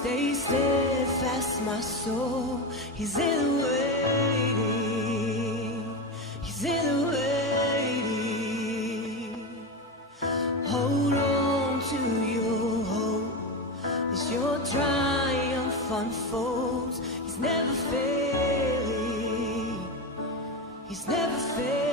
Stay steadfast, my soul. He's in the waiting. He's in the waiting. Hold on to your hope as your triumph unfolds. He's never failing. He's never failing.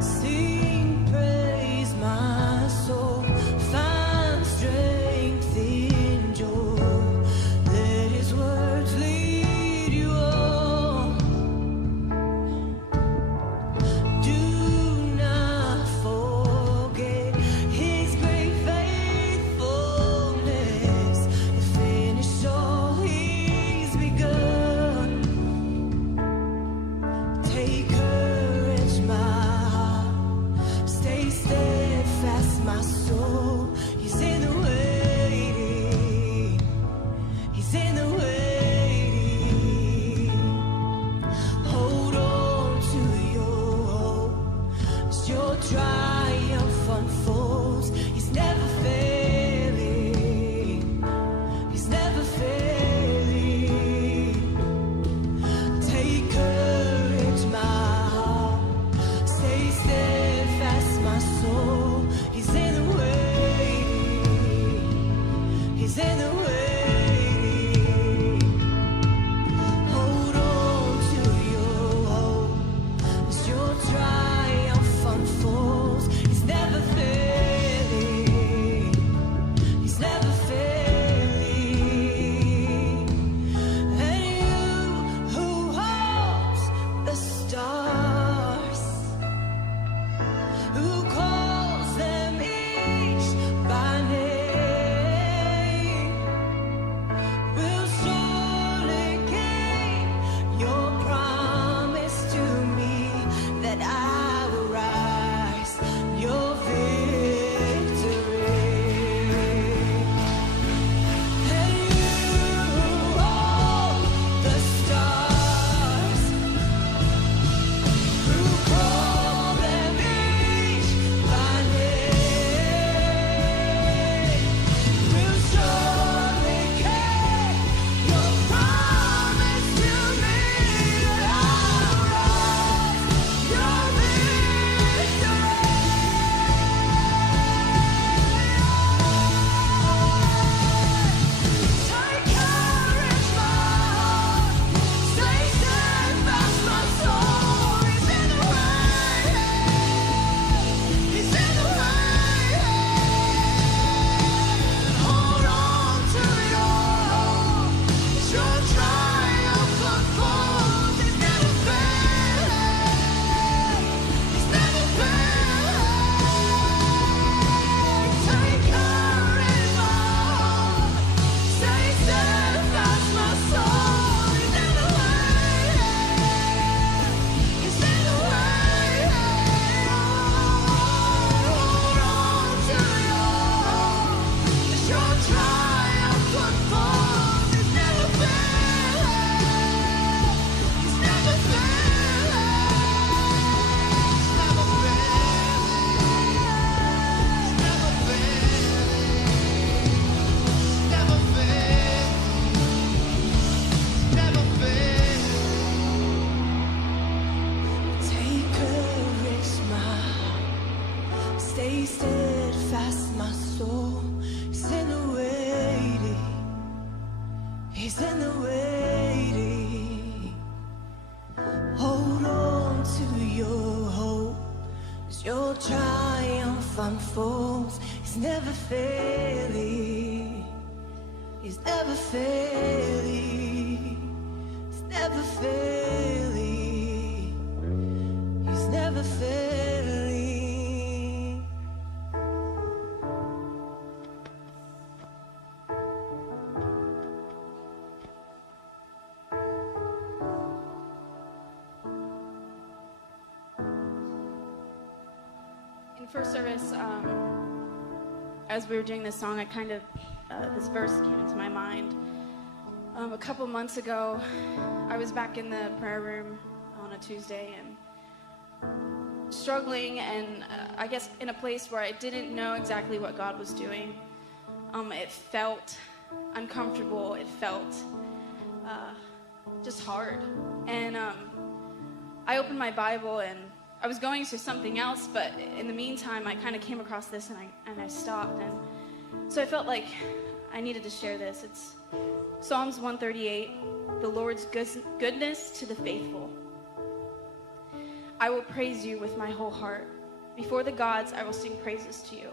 Sing praise, my soul. Find strength in joy. Let his words lead you on. Do not forget his great faithfulness. The finish all he's begun. Take courage, my stay steadfast, my soul. He's in the waiting. He's in the waiting. Hold on to your hope as your triumph unfolds. He's never failing. He's never failing. Take courage, my heart. Stay steadfast, my soul. He's in the waiting. He's in the waiting. Hold on to your hope as your triumph unfolds. He's never failing. He's never failing. And you who holds the stars, who calls them each by name, will surely keep your promise to me that I will rise your victory. And you who hold the stars, who call them each by name, will surely keep your promise to me that I will rise your victory. Take courage, my heart. Stay steadfast, my soul. He's in the waiting. He's in the waiting. Hold on to your hope as your triumph unfolds. He's never failing. He's never failing. Take courage, my heart. Stay steadfast, my soul. He's in the waiting. He's in the waiting. Hold on to your hope as your triumph unfolds. He's never failing. He's never failing. He's never Take courage, my heart. Stay steadfast, my soul. He's in the waiting. He's in the waiting. Hold on to your hope as your triumph unfolds. He's never failing. He's never failing. He's never failing. He's never failing. In first service, as we were doing this song, this verse came into my mind. A couple months ago, I was back in the prayer room on a Tuesday and struggling, and I guess in a place where I didn't know exactly what God was doing. It felt uncomfortable. It felt just hard. And I opened my Bible, and I was going to something else, but in the meantime, I kind of came across this, and I stopped. And so I felt like I needed to share this. It's Psalms 138, the Lord's goodness to the faithful. I will praise you with my whole heart. Before the gods, I will sing praises to you.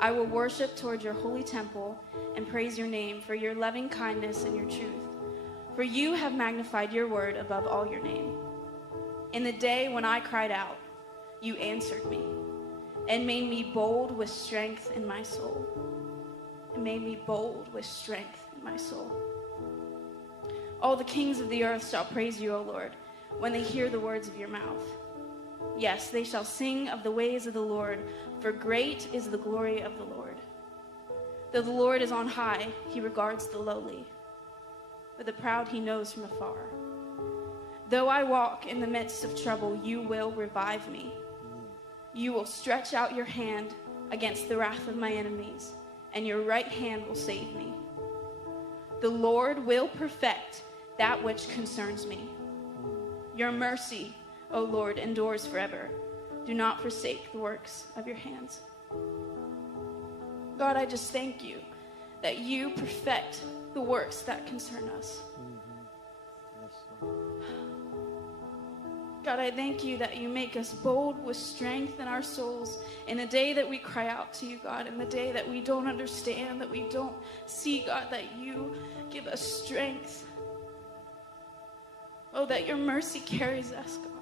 I will worship toward your holy temple and praise your name for your loving kindness and your truth. For you have magnified your word above all your name. In the day when I cried out, you answered me and made me bold with strength in my soul. It made me bold with strength in my soul. All the kings of the earth shall praise you, O Lord, when they hear the words of your mouth. Yes, they shall sing of the ways of the Lord, for great is the glory of the Lord. Though the Lord is on high, he regards the lowly, but the proud he knows from afar. Though I walk in the midst of trouble, you will revive me. You will stretch out your hand against the wrath of my enemies, and your right hand will save me. The Lord will perfect that which concerns me. Your mercy, O Lord, endures forever. Do not forsake the works of your hands. God, I just thank you that you perfect the works that concern us. God, I thank you that you make us bold with strength in our souls in the day that we cry out to you, God, in the day that we don't understand, that we don't see, God, that you give us strength. Oh, that your mercy carries us, God.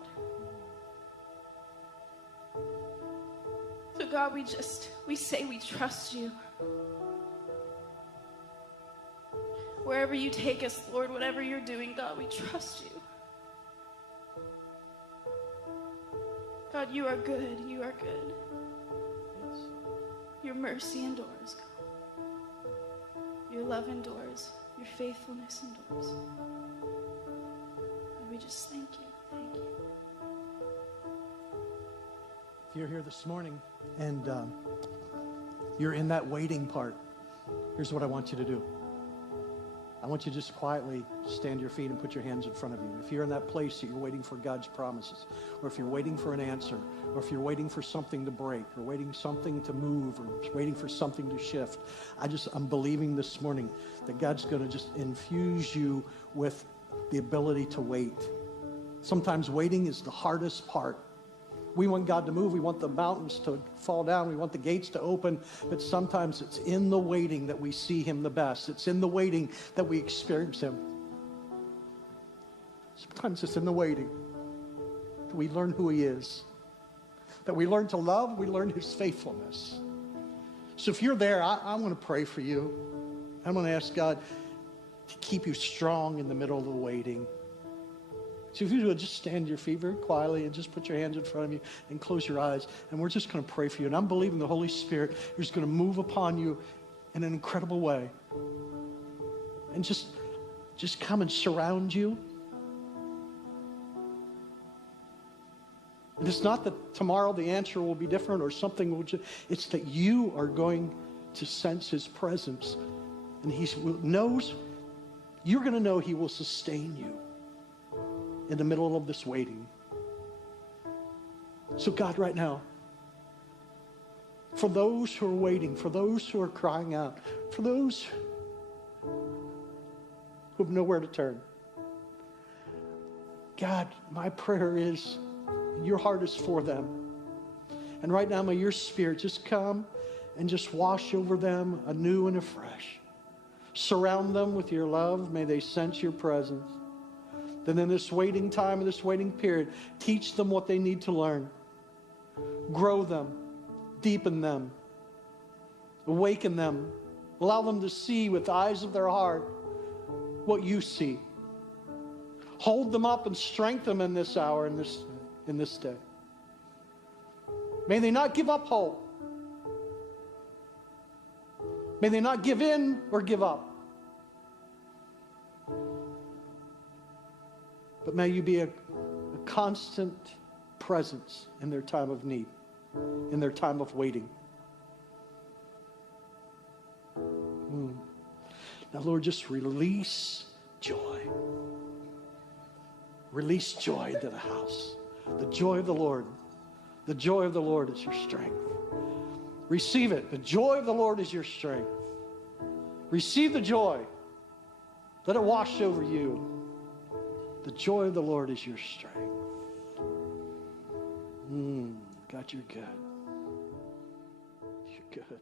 So, God, we say we trust you. Wherever you take us, Lord, whatever you're doing, God, we trust you. God, you are good. You are good. Yes. Your mercy endures, God. Your love endures. Your faithfulness endures. And we just thank you. Thank you. If you're here this morning and you're in that waiting part, here's what I want you to do. I want you to just quietly stand to your feet and put your hands in front of you. If you're in that place that you're waiting for God's promises, or if you're waiting for an answer, or if you're waiting for something to break, or waiting something to move, or waiting for something to shift, I'm believing this morning that God's going to just infuse you with the ability to wait. Sometimes waiting is the hardest part. We want God to move. We want the mountains to fall down. We want the gates to open. But sometimes it's in the waiting that we see him the best. It's in the waiting that we experience him. Sometimes it's in the waiting that we learn who he is, that we learn to love, we learn his faithfulness. So if you're there, I want to pray for you. I'm going to ask God to keep you strong in the middle of the waiting. So if you would just stand to your feet very quietly and just put your hands in front of you and close your eyes, and we're just going to pray for you. And I'm believing the Holy Spirit is going to move upon you in an incredible way. And just come and surround you. And it's not that tomorrow the answer will be different or something will it's that you are going to sense his presence. And he knows, you're going to know he will sustain you in the middle of this waiting. So God, right now, for those who are waiting, for those who are crying out, for those who have nowhere to turn, God, my prayer is your heart is for them. And right now, may your Spirit just come and just wash over them anew and afresh. Surround them with your love. May they sense your presence. Then in this waiting time, in this waiting period, teach them what they need to learn. Grow them, deepen them, awaken them. Allow them to see with the eyes of their heart what you see. Hold them up and strengthen them in this hour, in this day. May they not give up hope. May they not give in or give up. But may you be a constant presence in their time of need, in their time of waiting. Now, Lord, just release joy. Release joy into the house. The joy of the Lord. The joy of the Lord is your strength. Receive it. The joy of the Lord is your strength. Receive the joy. Let it wash over you. The joy of the Lord is your strength. God, you're good. You're good.